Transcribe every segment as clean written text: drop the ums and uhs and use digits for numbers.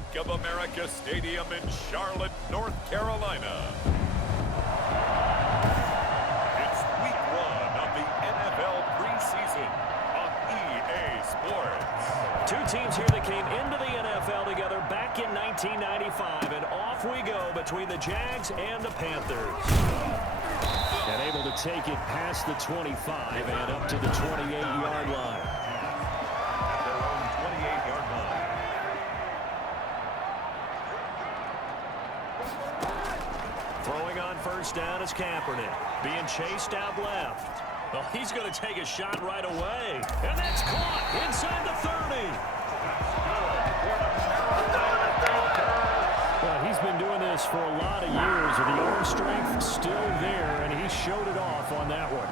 Bank of America Stadium in Charlotte, North Carolina. It's week 1 of the NFL preseason on EA Sports. Two teams here that came into the NFL together back in 1995, and off we go between the Jags and the Panthers. And able to take it past the 25 and up to the 28-yard line. At their own 28-yard line. Throwing on first down is Kaepernick. Being chased out left. Well, he's going to take a shot right away. And that's caught inside the 30. Well, he's been doing this for a lot of years. The arm strength still there, and he showed it off on that one.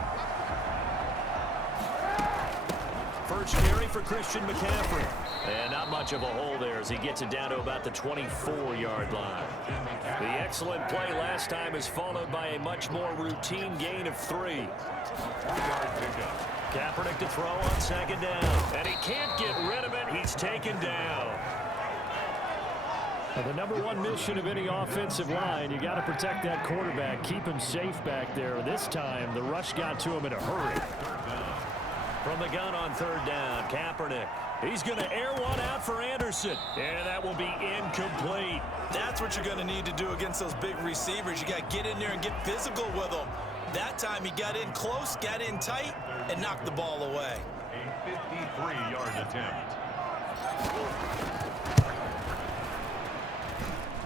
First carry for Christian McCaffrey. And not much of a hole there as he gets it down to about the 24-yard line. The excellent play last time is followed by a much more routine gain of 3. Kaepernick to throw on second down. And he can't get rid of it. He's taken down. Well, the number one mission of any offensive line, you got to protect that quarterback, keep him safe back there. This time, the rush got to him in a hurry. From the gun on third down, Kaepernick. He's going to air one out for Anderson, and that will be incomplete. That's what you're going to need to do against those big receivers. You got to get in there and get physical with them. That time he got in close, got in tight, and knocked the ball away. A 53-yard attempt.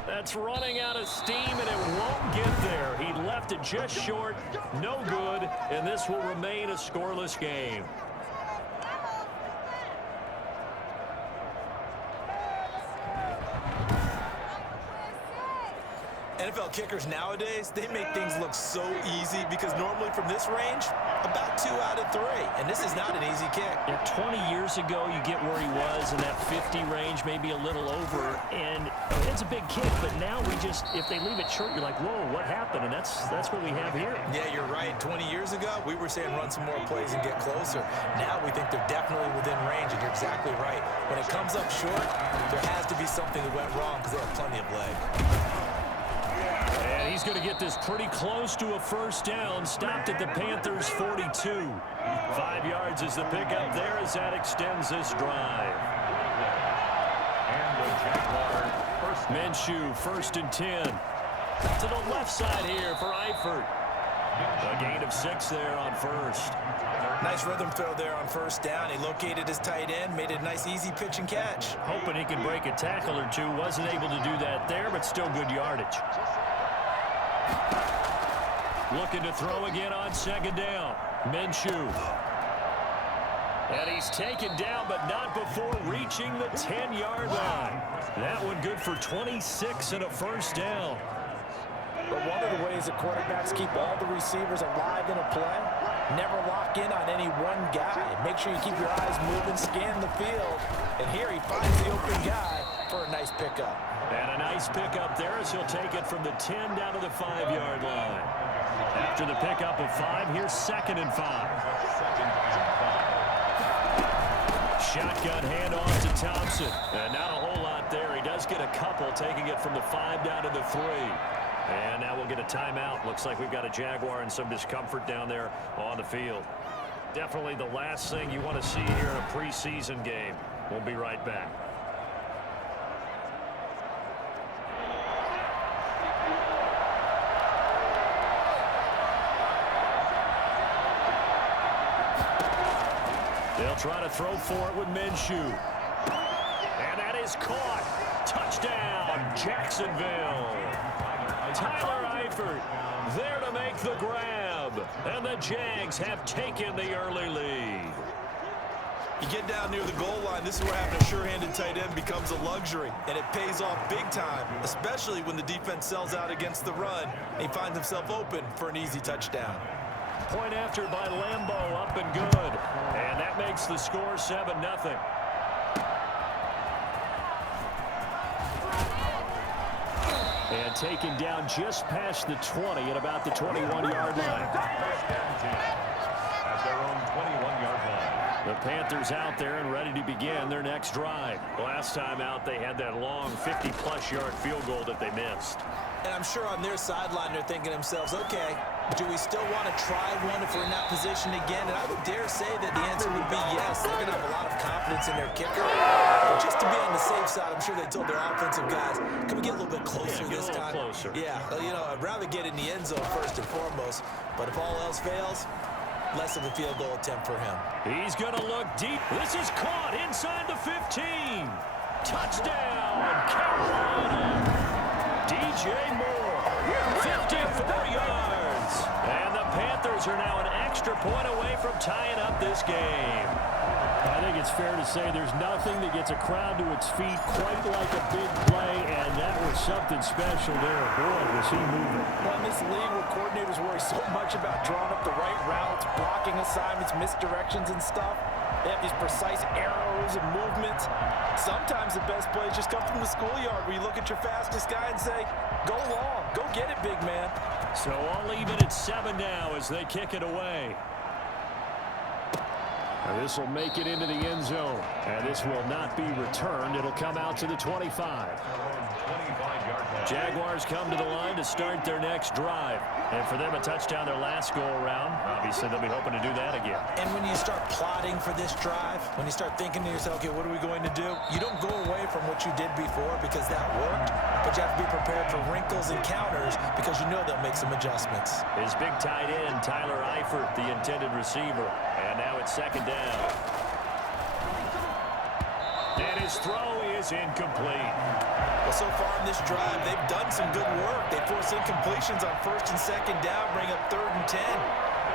That's running out of steam, and it won't get there. He left it just short, no good, and this will remain a scoreless game. NFL kickers nowadays, they make things look so easy because normally from this range, about 2 out of 3. And this is not an easy kick. Yeah, 20 years ago, you get where he was in that 50 range, maybe a little over. And it's a big kick, but now we just, if they leave it short, you're like, whoa, what happened? And that's what we have here. Yeah, you're right. 20 years ago, we were saying run some more plays and get closer. Now we think they're definitely within range, and you're exactly right. When it comes up short, there has to be something that went wrong because they have plenty of leg. And he's going to get this pretty close to a first down. Stopped at the Panthers' 42. 5 yards is the pickup there as that extends this drive. And the Jaguars Minshew, 1st and 10. To the left side here for Eifert. A gain of 6 there on first. Nice rhythm throw there on first down. He located his tight end, made it a nice easy pitch and catch. Hoping he could break a tackle or two. Wasn't able to do that there, but still good yardage. Looking to throw again on second down. Minshew. And he's taken down, but not before reaching the 10-yard line. That one good for 26 and a first down. But one of the ways that quarterbacks keep all the receivers alive in a play, never lock in on any one guy. Make sure you keep your eyes moving, scan the field. And here he finds the open guy for a nice pickup. And a nice pickup there as he'll take it from the 10 down to the 5-yard line. After the pickup of 5, here's 2nd and 5. Shotgun handoff to Thompson. And not a whole lot there. He does get a couple, taking it from the 5 down to the 3. And now we'll get a timeout. Looks like we've got a Jaguar and some discomfort down there on the field. Definitely the last thing you want to see here in a preseason game. We'll be right back. They'll try to throw for it with Minshew. And that is caught. Touchdown, Jacksonville. Tyler Eifert there to make the grab. And the Jags have taken the early lead. You get down near the goal line, this is where having a sure-handed tight end becomes a luxury. And it pays off big time, especially when the defense sells out against the run. And he finds himself open for an easy touchdown. Point after by Lambeau, up and good. And that makes the score 7-0. And taken down just past the 20 at about the 21-yard line. at their own 21-yard line. The Panthers out there and ready to begin their next drive. Last time out, they had that long 50-plus yard field goal that they missed. And I'm sure on their sideline they're thinking to themselves, okay, do we still want to try one if we're in that position again? And I would dare say that the answer would be yes. They're going to have a lot of confidence in their kicker. But just to be on the safe side, I'm sure they told their offensive guys, can we get a little bit closer this time? Closer. Yeah, well, you know, I'd rather get in the end zone first and foremost. But if all else fails, less of a field goal attempt for him. He's going to look deep. This is caught inside the 15. Touchdown, Carolina. DJ Moore, 54 yards. And the Panthers are now an extra point away from tying up this game. I think it's fair to say there's nothing that gets a crowd to its feet quite like a big play, and that was something special there. Boy, was he moving. Well, in this league where coordinators worry so much about drawing up the right routes, blocking assignments, misdirections and stuff, they have these precise arrows and movements. Sometimes the best plays just come from the schoolyard where you look at your fastest guy and say, go long, go get it, big man. So all even at 7 now as they kick it away. This will make it into the end zone. And this will not be returned. It'll come out to the 25. Jaguars come to the line to start their next drive. And for them, a touchdown their last go-around. Obviously, they'll be hoping to do that again. And when you start plotting for this drive, when you start thinking to yourself, okay, what are we going to do? You don't go away from what you did before because that worked, but you have to be prepared for wrinkles and counters because you know they'll make some adjustments. His big tight end, Tyler Eifert, the intended receiver. And now it's second down. And his throw is incomplete. Well, so far in this drive, they've done some good work. They force incompletions on first and second down, bring up 3rd and 10.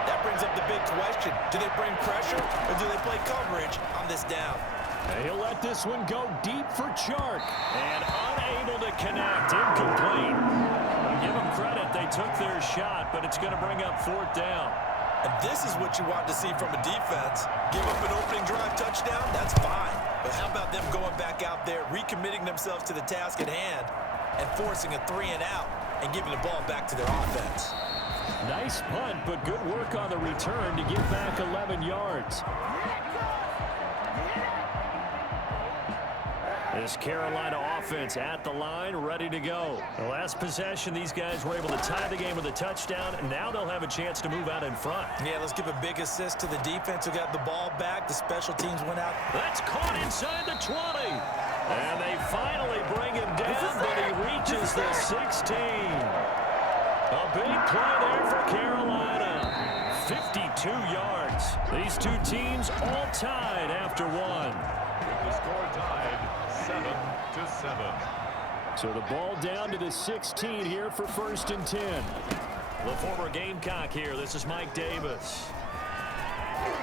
That brings up the big question. Do they bring pressure or do they play coverage on this down? He'll let this one go deep for Chark. And unable to connect. Incomplete. Give them credit. They took their shot, but it's going to bring up 4th down. And this is what you want to see from a defense. Give up an opening drive touchdown, that's fine. But how about them going back out there, recommitting themselves to the task at hand, and forcing a 3-and-out and giving the ball back to their offense? Nice punt, but good work on the return to get back 11 yards. This Carolina offense at the line, ready to go. The last possession, these guys were able to tie the game with a touchdown, and now they'll have a chance to move out in front. Yeah, let's give a big assist to the defense who got the ball back. The special teams went out. That's caught inside the 20. And they finally bring him down, but he reaches the 16. A big play there for Carolina. 52 yards. These two teams all tied after one. With the score tied 7-7. So the ball down to the 16 here for 1st and 10. The former Gamecock here. This is Mike Davis.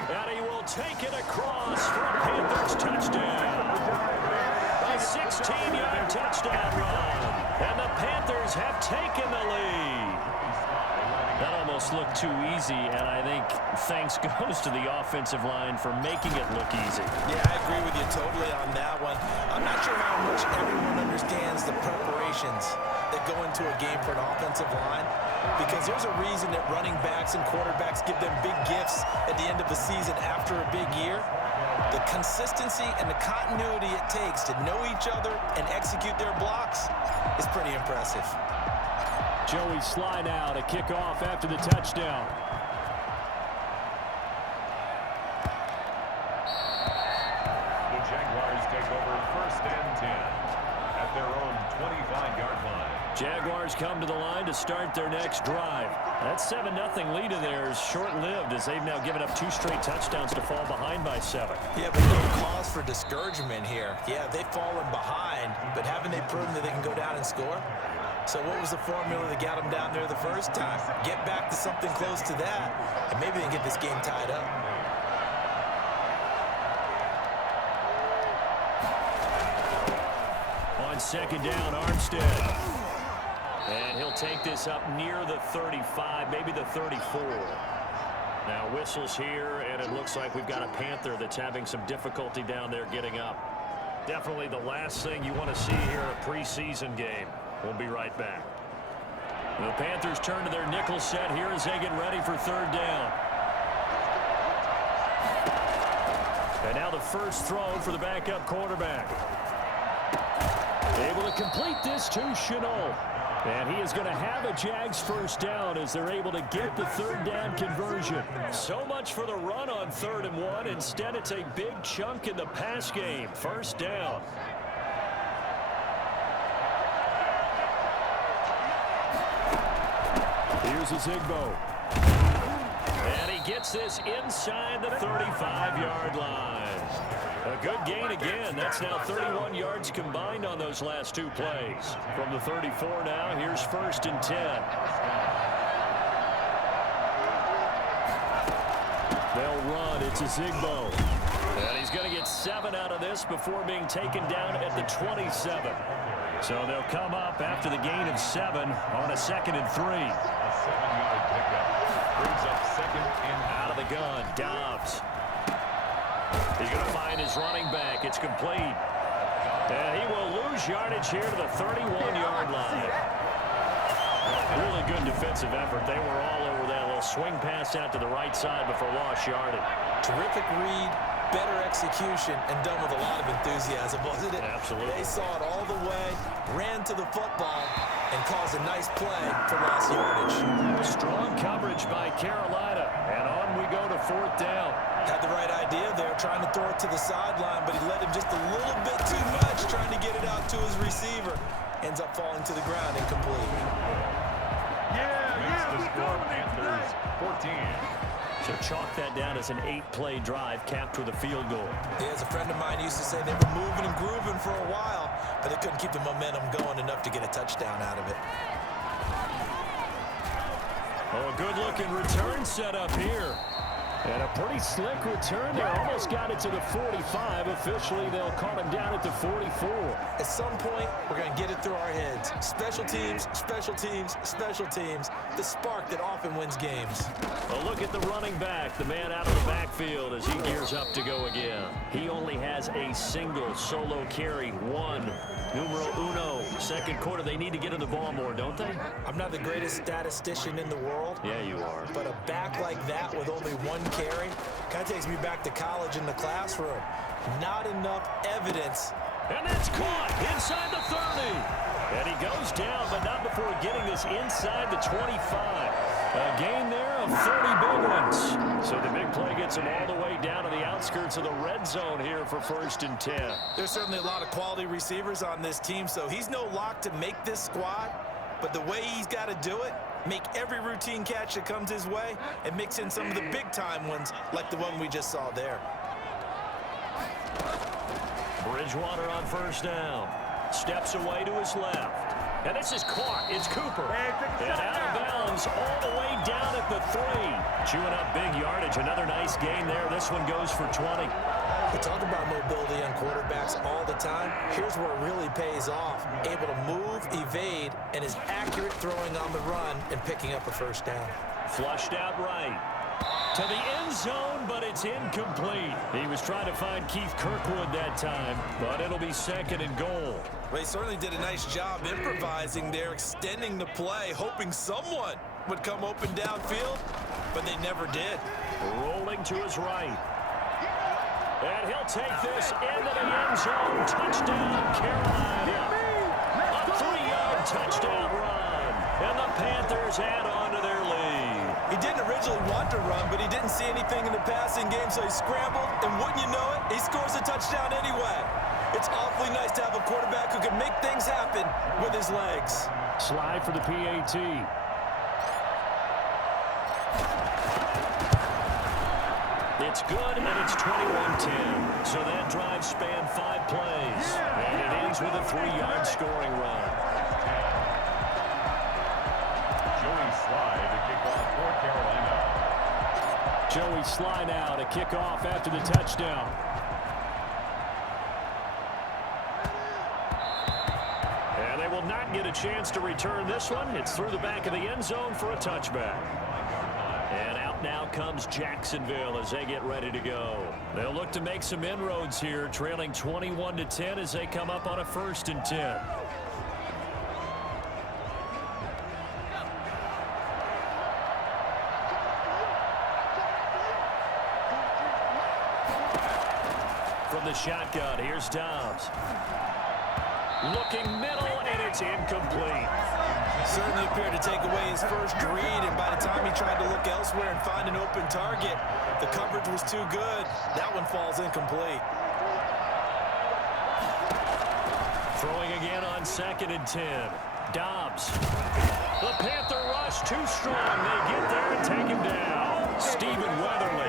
And he will take it across for a Panthers touchdown. A 16-yard touchdown run. And the Panthers have taken the lead. That almost looked too easy, and I think thanks goes to the offensive line for making it look easy. Yeah, I agree with you totally on that one. I'm not sure how much everyone understands the preparations that go into a game for an offensive line, because there's a reason that running backs and quarterbacks give them big gifts at the end of the season after a big year. The consistency and the continuity it takes to know each other and execute their blocks is pretty impressive. Joey Sly now to kick off after the touchdown. The Jaguars take over 1st and 10 at their own 25-yard line. Jaguars come to the line to start their next drive. That 7-0 lead of theirs short-lived as they've now given up 2 straight touchdowns to fall behind by 7. Yeah, but no cause for discouragement here. Yeah, they've fallen behind, but haven't they proven that they can go down and score? So what was the formula that got them down there the first time? Get back to something close to that, and maybe they can get this game tied up. On second down, Armstead. And he'll take this up near the 35, maybe the 34. Now whistles here, and it looks like we've got a Panther that's having some difficulty down there getting up. Definitely the last thing you want to see here in a preseason game. We'll be right back. The Panthers turn to their nickel set here as they get ready for 3rd down. And now the first throw for the backup quarterback. Able to complete this to Chenault. And he is going to have a Jags first down as they're able to get the third down conversion. So much for the run on 3rd and 1. Instead, it's a big chunk in the pass game. First down. Here's a Zigbo. And he gets this inside the 35-yard line. A good gain again. That's now 31 yards combined on those last 2 plays. From the 34 now, here's 1st and 10. They'll run. It's a Zigbo. And he's going to get 7 out of this before being taken down at the 27. So they'll come up after the gain of 7 on a 2nd and 3. A 7-yard pickup brings up 2nd and Out of the gun, Dobbs. He's going to find his running back. It's complete. And he will lose yardage here to the 31-yard line. Really good defensive effort. They were all over that little swing pass out to the right side before lost yardage. Terrific read, better execution, and done with a lot of enthusiasm, wasn't it? Absolutely. They saw it all the way, ran to the football, and caused a nice play for lost yardage. Strong coverage by Carolina. And on we go to 4th down. Had the right idea there, trying to throw it to the sideline, but he let him just a little bit too much, trying to get it out to his receiver. Ends up falling to the ground incomplete. Makes the score Panthers 14. So chalk that down as an 8-play drive capped with a field goal. Yeah, as a friend of mine used to say, they were moving and grooving for a while, but they couldn't keep the momentum going enough to get a touchdown out of it. Oh, a good-looking return set up here. And a pretty slick return there. Almost got it to the 45. Officially, they'll call him down at the 44. At some point, we're going to get it through our heads. Special teams, special teams, special teams. The spark that often wins games. A look at the running back, the man out of the backfield as he gears up to go again. He only has a single solo carry, 1. Numero uno. 2nd quarter, they need to get in the ball more, don't they? I'm not the greatest statistician in the world. Yeah, you are. But a back like that with only 1 carry kind of takes me back to college in the classroom. Not enough evidence. And that's caught inside the 30. And he goes down, but not before getting this inside the 25. A gain there of 30 big ones. So the big play gets him all the way down to the outskirts of the red zone here for 1st and 10. There's certainly a lot of quality receivers on this team, so he's no lock to make this squad. But the way he's got to do it, make every routine catch that comes his way, and mix in some of the big-time ones like the one we just saw there. Bridgewater on 1st down. Steps away to his left. And this is caught. It's Cooper. And out of bounds all the way down at the 3. Chewing up big yardage. Another nice gain there. This one goes for 20. We talk about mobility on quarterbacks all the time. Here's where it really pays off. Able to move, evade, and is accurate throwing on the run and picking up a 1st down. Flushed out right. To the end zone, but it's incomplete. He was trying to find Keith Kirkwood that time, but it'll be 2nd and goal. Well, he certainly did a nice job improvising there, extending the play, hoping someone would come open downfield, but they never did. Rolling to his right. And he'll take this into the end zone. Touchdown, Carolina. A 3-yard touchdown run. And the Panthers add on to their lead. He didn't originally want to run, but he didn't see anything in the passing game, so he scrambled, and wouldn't you know it, he scores a touchdown anyway. It's awfully nice to have a quarterback who can make things happen with his legs. Slide for the PAT. It's good, and it's 21-10. So that drive spanned 5 plays. And it ends with a 3-yard scoring run. Joey Slye to kick off for Carolina. Joey Slye now to kick off after the touchdown. And they will not get a chance to return this one. It's through the back of the end zone for a touchback. And out now comes Jacksonville as they get ready to go. They'll look to make some inroads here, trailing 21-10 as they come up on a 1st and 10. From the shotgun, here's Dobbs. Looking middle, and it's incomplete. Certainly appeared to take away his first read, and by the time he tried to look elsewhere and find an open target, the coverage was too good. That one falls incomplete. Throwing again on 2nd and 10. Dobbs. The Panther rush too strong. They get there and take him down. Stephen Weatherly.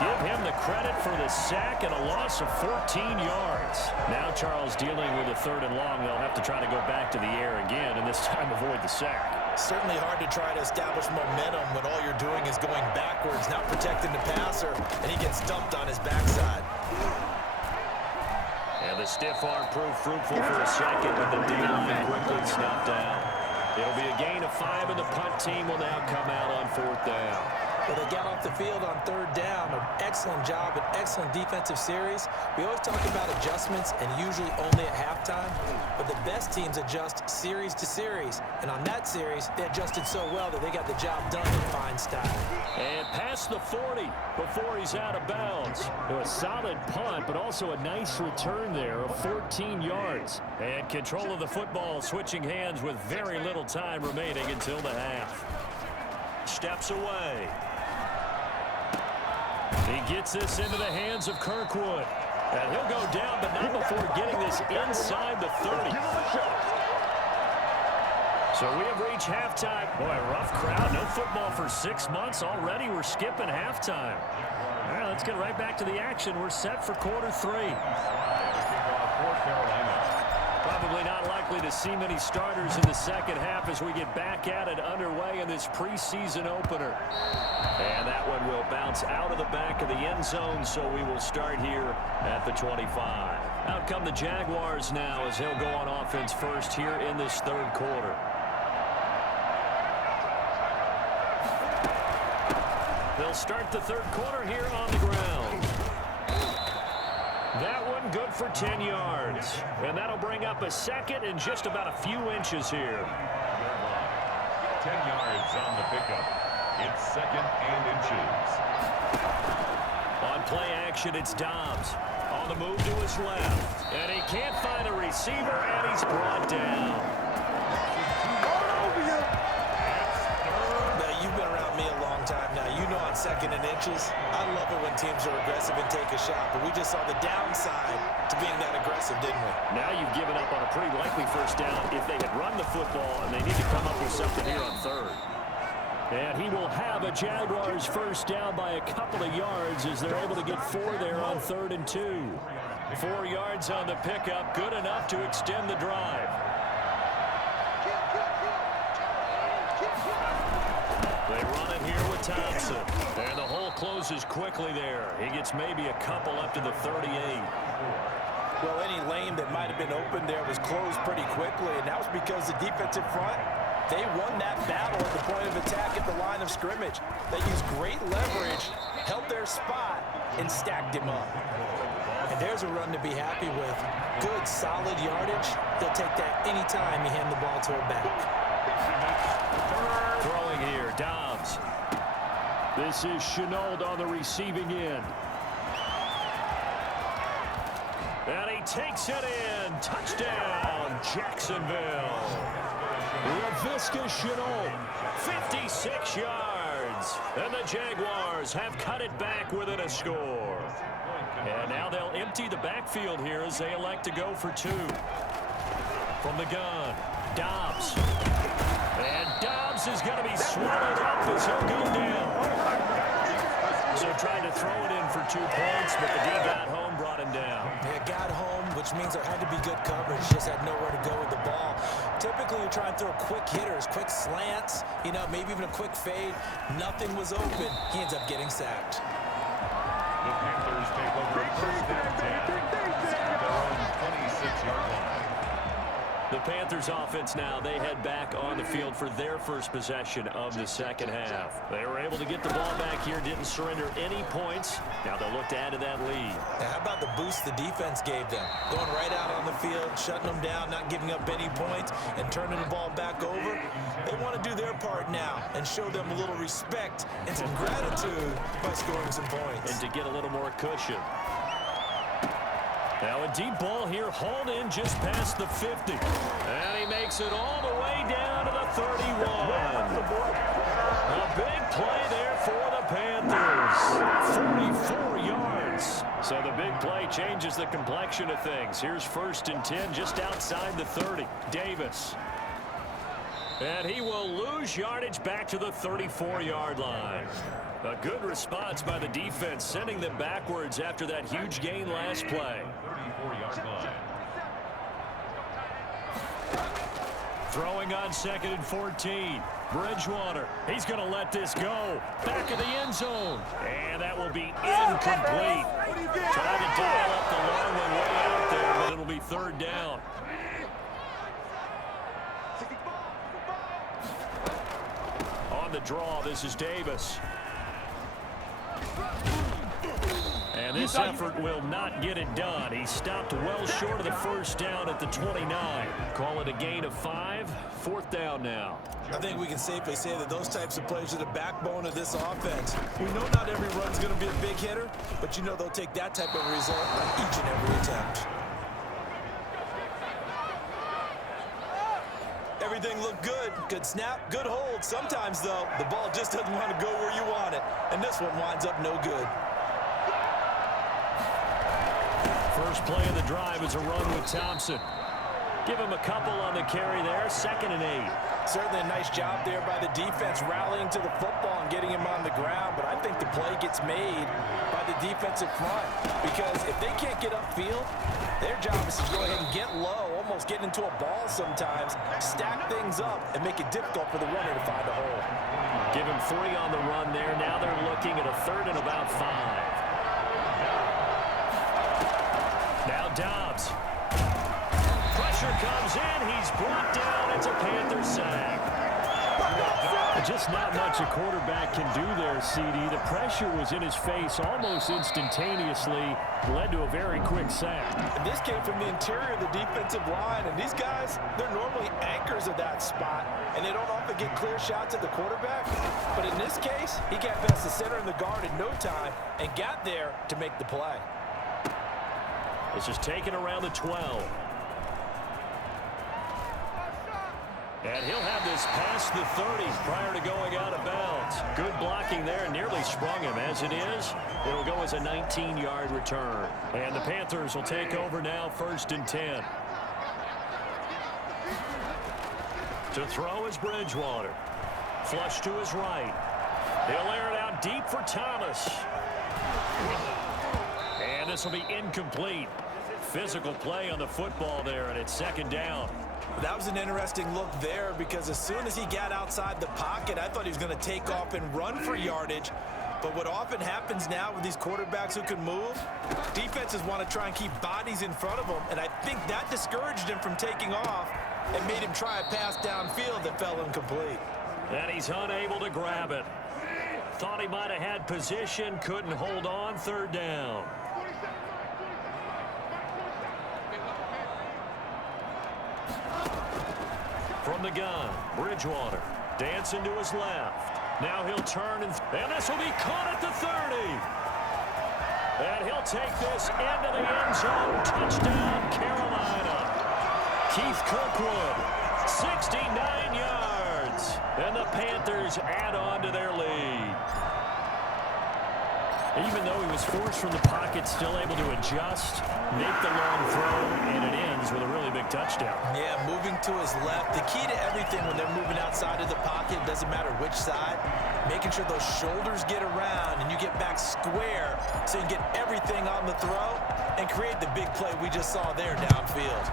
Give him the credit for the sack and a loss of 14 yards. Now Charles dealing with a 3rd and long. They'll have to try to go back to the air again and this time avoid the sack. Certainly hard to try to establish momentum when all you're doing is going backwards, not protecting the passer, and he gets dumped on his backside. And the stiff arm proved fruitful for a second, but the D-line quickly snapped down. It'll be a gain of 5, and the punt team will now come out on 4th down. Well, they got off the field on 3rd down. An excellent job, an excellent defensive series. We always talk about adjustments and usually only at halftime, but the best teams adjust series to series. And on that series, they adjusted so well that they got the job done in fine style. And past the 40 before he's out of bounds. A solid punt, but also a nice return there of 14 yards. And control of the football switching hands with very little time remaining until the half. Steps away. He gets this into the hands of Kirkwood. And he'll go down, but not before getting this inside the 30. So we have reached halftime. Boy, rough crowd. No football for 6 months. Already we're skipping halftime. All right, let's get right back to the action. We're set for quarter 3. Probably not likely to see many starters in the second half as we get back at it underway in this preseason opener. And that one will bounce out of the back of the end zone, so we will start here at the 25. Out come the Jaguars now as he'll go on offense first here in this 3rd quarter. They'll start the 3rd quarter here on the ground. That one good for 10 yards. And that'll bring up a 2nd and just about a few inches here. 10 yards on the pickup. It's 2nd and inches. On play action, it's Dobbs. On the move to his left. And he can't find a receiver, and he's brought down. Now, you've been around me a long time now. You know on 2nd and inches, I love it when teams are aggressive and take a shot, but we just saw the downside to being that aggressive, didn't we? Now you've given up on a pretty likely 1st down if they had run the football, and they need to come up with something here on 3rd. And he will have a Jaguars 1st down by a couple of yards as they're able to get 4 there on 3rd and 2. 4 yards on the pickup, good enough to extend the drive. They run it here with Thompson. And the hole closes quickly there. He gets maybe a couple up to the 38. Well, any lane that might have been open there was closed pretty quickly, and that was because the defensive front, they won that battle at the point of attack at the line of scrimmage. They used great leverage, held their spot, and stacked him up. And there's a run to be happy with. Good, solid yardage. They'll take that any time you hand the ball to a back. Throwing here, Dobbs. This is Chenault on the receiving end. And he takes it in. Touchdown, Jacksonville. Laviska Chenault. 56 yards. And the Jaguars have cut it back within a score. And now they'll empty the backfield here as they elect to go for 2. From the gun, Dobbs. And Dobbs is going to be swallowed up as he'll go down. So trying to throw it in for 2 points, but the D got home, brought him down. Yeah, got home, which means there had to be good coverage. Just had nowhere to go with the ball. Typically, you're trying to throw quick hitters, quick slants, you know, maybe even a quick fade. Nothing was open. He ends up getting sacked. The Panthers take over 1st and 10 at their own 26-yard line. The Panthers offense now, they head back on the field for their first possession of the second half. They were able to get the ball back here, didn't surrender any points. Now they'll look to add to that lead. Now, how about the boost the defense gave them? Going right out on the field, shutting them down, not giving up any points, and turning the ball back over. They want to do their part now and show them a little respect and some gratitude by scoring some points. And to get a little more cushion. Now a deep ball here, hauled in just past the 50. And he makes it all the way down to the 31. A big play there for the Panthers. 44 yards. So the big play changes the complexion of things. Here's 1st and 10 just outside the 30. Davis. And he will lose yardage back to the 34-yard line. A good response by the defense, sending them backwards after that huge gain last play. 34-yard line. Throwing on 2nd and 14. Bridgewater. He's going to let this go. Back of the end zone. And that will be incomplete. Trying to dial up the long one way out there, but it'll be 3rd down. On the draw, this is Davis. And this effort will not get it done. He stopped well short of the 1st down at the 29. Call it a gain of 5. 4th down now. I think we can safely say that those types of plays are the backbone of this offense. We know not every run's going to be a big hitter, but you know they'll take that type of result on each and every attempt. Everything looked good. Good snap, good hold. Sometimes, though, the ball just doesn't want to go where you want it. And this one winds up no good. First play of the drive is a run with Thompson. Give him a couple on the carry there. 2nd and 8. Certainly a nice job there by the defense rallying to the football and getting him on the ground. But I think the play gets made by the defensive front. Because if they can't get upfield, their job is to go ahead and get low, almost get into a ball sometimes, stack things up, and make it difficult for the runner to find a hole. Give him 3 on the run there. Now they're looking at a 3rd and about 5. Now Dobbs. Pressure comes in. He's brought down. It's a Panther sack. Just not much a quarterback can do there, CD. The pressure was in his face almost instantaneously. Led to a very quick sack. And this came from the interior of the defensive line. And these guys, they're normally anchors of that spot. And they don't often get clear shots at the quarterback. But in this case, he got past the center and the guard in no time and got there to make the play. This is taken around the 12. And he'll have this past the 30 prior to going out of bounds. Good blocking there, nearly sprung him. As it is, it'll go as a 19-yard return. And the Panthers will take over now, 1st and 10. To throw is Bridgewater. Flush to his right. He'll air it out deep for Thomas. And this will be incomplete. Physical play on the football there, and it's 2nd down. That was an interesting look there because as soon as he got outside the pocket, I thought he was going to take off and run for yardage. But what often happens now with these quarterbacks who can move, defenses want to try and keep bodies in front of them, and I think that discouraged him from taking off and made him try a pass downfield that fell incomplete. And he's unable to grab it. Thought he might have had position, couldn't hold on. 3rd down. From the gun, Bridgewater dancing to his left. Now he'll turn, and this will be caught at the 30. And he'll take this into the end zone. Touchdown, Carolina. Keith Kirkwood, 69 yards. And the Panthers add on to their lead. Even though he was forced from the pocket, still able to adjust, make the long throw, and it ends with a really big touchdown. Yeah, moving to his left. The key to everything when they're moving outside of the pocket, doesn't matter which side, making sure those shoulders get around and you get back square so you get everything on the throw and create the big play we just saw there downfield.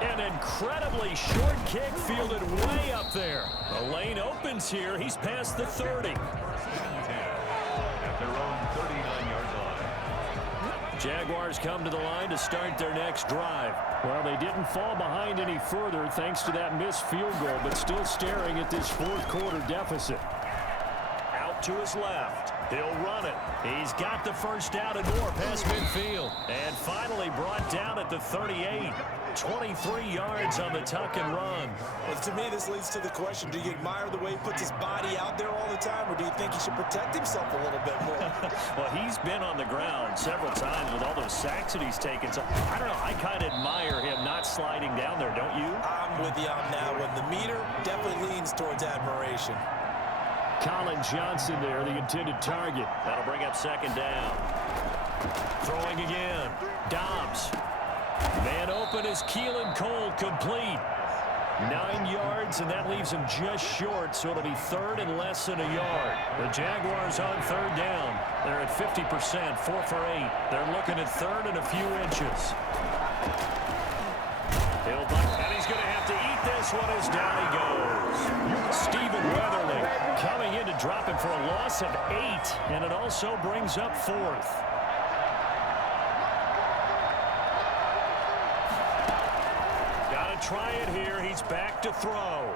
An incredibly short kick fielded way up there. The lane opens here. He's past the 30. At their own 39-yard line. Jaguars come to the line to start their next drive. Well, they didn't fall behind any further thanks to that missed field goal, but still staring at this 4th quarter deficit. Out to his left. He'll run it. He's got the 1st down and more past midfield. And finally brought down at the 38. 23 yards on the tuck and run. Well, to me, this leads to the question, do you admire the way he puts his body out there all the time, or do you think he should protect himself a little bit more? Well, he's been on the ground several times with all those sacks that he's taken. So, I don't know, I kind of admire him not sliding down there, don't you? I'm with you on that one. The meter definitely leans towards admiration. Colin Johnson there, the intended target. That'll bring up second down. Throwing again. Dobbs. Man open is Keelan Cole, complete. 9 yards, and that leaves him just short, so it'll be third and less than a yard. The Jaguars on third down. They're at 50%, 4 for 8. They're looking at third and a few inches. And he's going to have to eat this one as down he goes. Stephen Weatherly coming in to drop it for a loss of 8, and it also brings up fourth. Got to try it here. He's back to throw.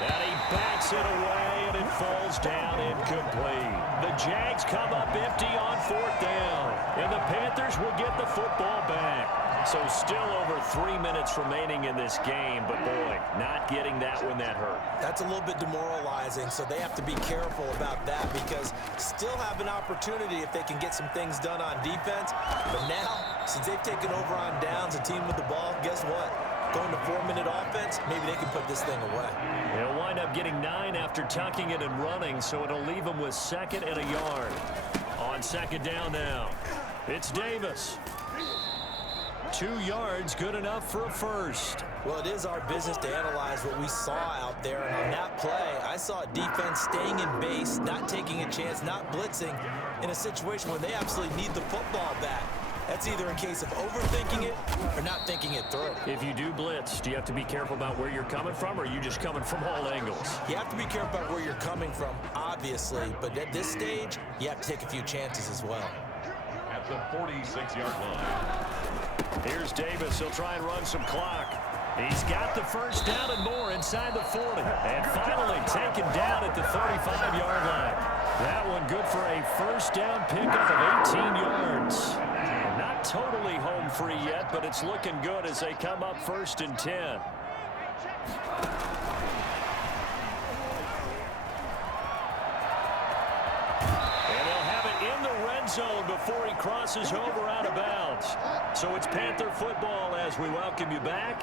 And he bats it away, and it falls down incomplete. The Jags come up empty on fourth down, and the Panthers will get the football back. So still over 3 minutes remaining in this game, but boy, not getting that one that hurt. That's a little bit demoralizing, so they have to be careful about that because still have an opportunity if they can get some things done on defense. But now, since they've taken over on downs, a team with the ball, guess what? Going to 4-minute offense, maybe they can put this thing away. They'll wind up getting 9 after tucking it and running, so it'll leave them with second and a yard. On second down now, it's Davis. 2 yards, good enough for a first. Well, it is our business to analyze what we saw out there, and on that play, I saw defense staying in base, not taking a chance, not blitzing, in a situation where they absolutely need the football back. That's either a case of overthinking it or not thinking it through. If you do blitz, do you have to be careful about where you're coming from, or are you just coming from all angles? You have to be careful about where you're coming from, obviously, but at this stage, you have to take a few chances as well. At the 46-yard line. Here's Davis. He'll try and run some clock. He's got the first down and more inside the 40. And finally taken down at the 35-yard line. That one good for a first down pickup of 18 yards. Not totally home free yet, but it's looking good as they come up first and 10. Zone before he crosses over out of bounds. So it's Panther football as we welcome you back.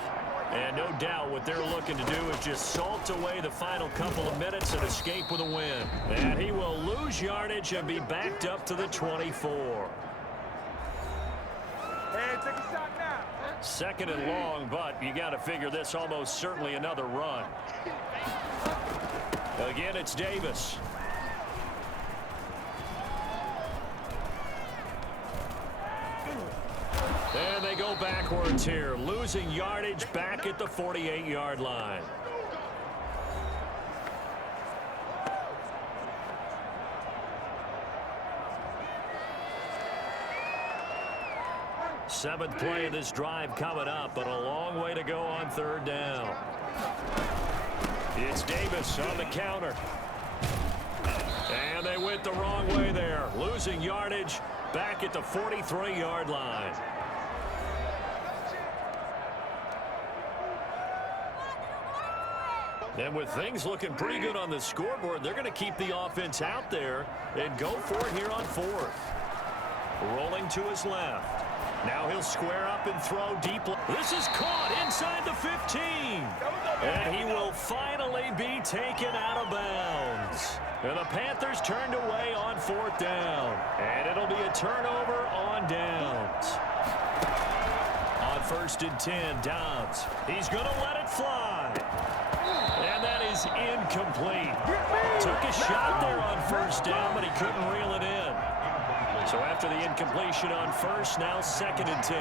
And no doubt what they're looking to do is just salt away the final couple of minutes and escape with a win. And he will lose yardage and be backed up to the 24. Hey, take a shot now. Second and long, but you got to figure this almost certainly another run. Again, it's Davis. And they go backwards here, losing yardage back at the 48-yard line. Seventh play of this drive coming up, but a long way to go on third down. It's Davis on the counter. And they went the wrong way there, losing yardage back at the 43-yard line. And with things looking pretty good on the scoreboard, they're going to keep the offense out there and go for it here on fourth. Rolling to his left. Now he'll square up and throw deep. This is caught inside the 15. And he will finally be taken out of bounds. And the Panthers turned away on fourth down. And it'll be a turnover on downs. On first and 10, Dobbs. He's going to let it fly. And that is incomplete. Took a shot there on first down, but he couldn't reel it in. So after the incompletion on first, now second and 10.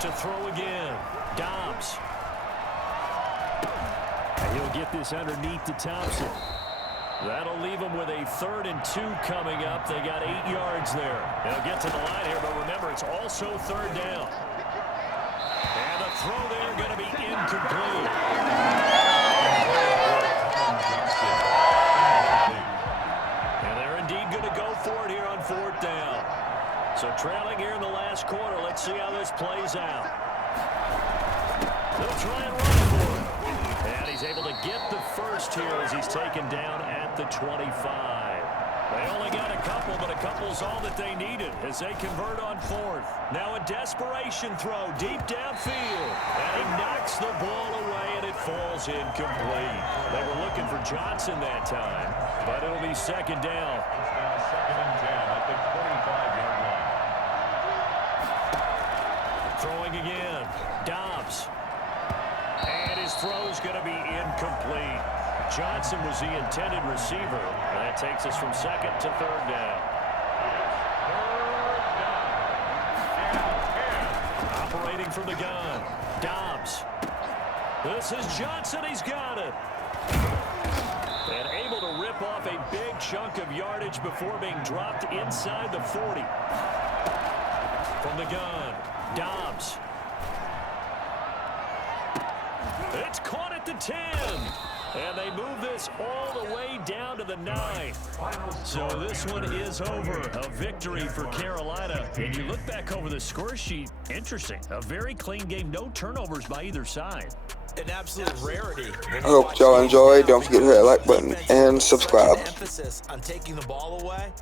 To throw again, Dobbs. And he'll get this underneath to Thompson. That'll leave them with a 3rd and 2 coming up. They got 8 yards there. They'll get to the line here, but remember, it's also third down. And the throw there going to be incomplete. And they're indeed going to go for it here on fourth down. So trailing here in the last last quarter. Let's see how this plays out. They'll try and run for it. And he's able to get the first here as he's taken down at the 25. They only got a couple, but a couple's all that they needed as they convert on fourth. Now a desperation throw deep downfield. And he knocks the ball away, and it falls incomplete. They were looking for Johnson that time, but it'll be second down. It's now second and 10 at the 25-yard line. Throwing again. Dobbs. And his throw's going to be incomplete. Johnson was the intended receiver. And that takes us from second to third down. Operating from the gun. Dobbs. This is Johnson. He's got it. And able to rip off a big chunk of yardage before being dropped inside the 40. From the gun. Dobbs. It's caught at the 10. And they move this all the way down to the 9. So this one is over. A victory for Carolina. And you look back over the score sheet. Interesting. A very clean game. No turnovers by either side. An absolute rarity. I hope y'all enjoyed. Don't forget to hit that like button and subscribe. Emphasis on taking the ball away.